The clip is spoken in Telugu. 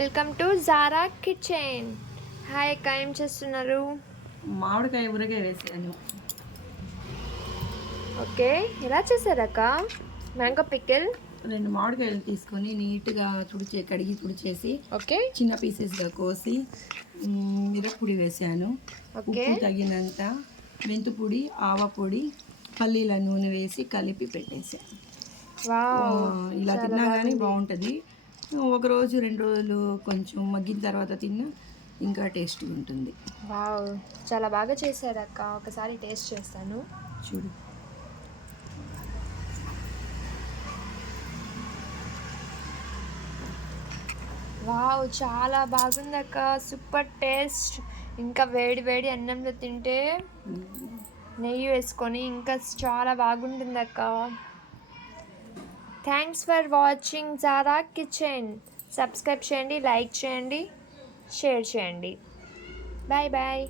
Welcome to Zara kitchen. Hi అక్క, ఏం చేస్తున్నారు? మామిడికాయ ఊరగాయ వేసాను. ఓకే, ఎలా చేశారక్క మ్యాంగో పికిల్? 2 మామిడికాయలు తీసుకొని నీట్గా కడిగి తుడిచేసి ఓకే చిన్న పీసెస్గా కోసి మిరప్పొడి వేసాను. ఓకే ఉప్పు తగినంత, మెంతుపొడి, ఆవపొడి, పల్లీల నూనె వేసి కలిపి పెట్టేసాను. వావ్, ఇలా చాలా తిన్నా కానీ బాగుంది. బాగుంటుంది. ఒకరోజు 2 రోజులు కొంచెం మగ్గిన తర్వాత తిన్నా ఇంకా టేస్ట్గా ఉంటుంది. వావ్, చాలా బాగా చేశారక్క. ఒకసారి టేస్ట్ చేస్తాను. చూడు. వావ్, చాలా బాగుందక్క. Super taste. ఇంకా వేడి వేడి అన్నంలో తింటే నెయ్యి వేసుకొని ఇంకా చాలా బాగుంటుందక్క. థ్యాంక్స్ ఫర్ వాచింగ్ జారా కిచెన్. సబ్స్క్రైబ్ చేయండి, లైక్ చేయండి, షేర్ చేయండి. Bye bye.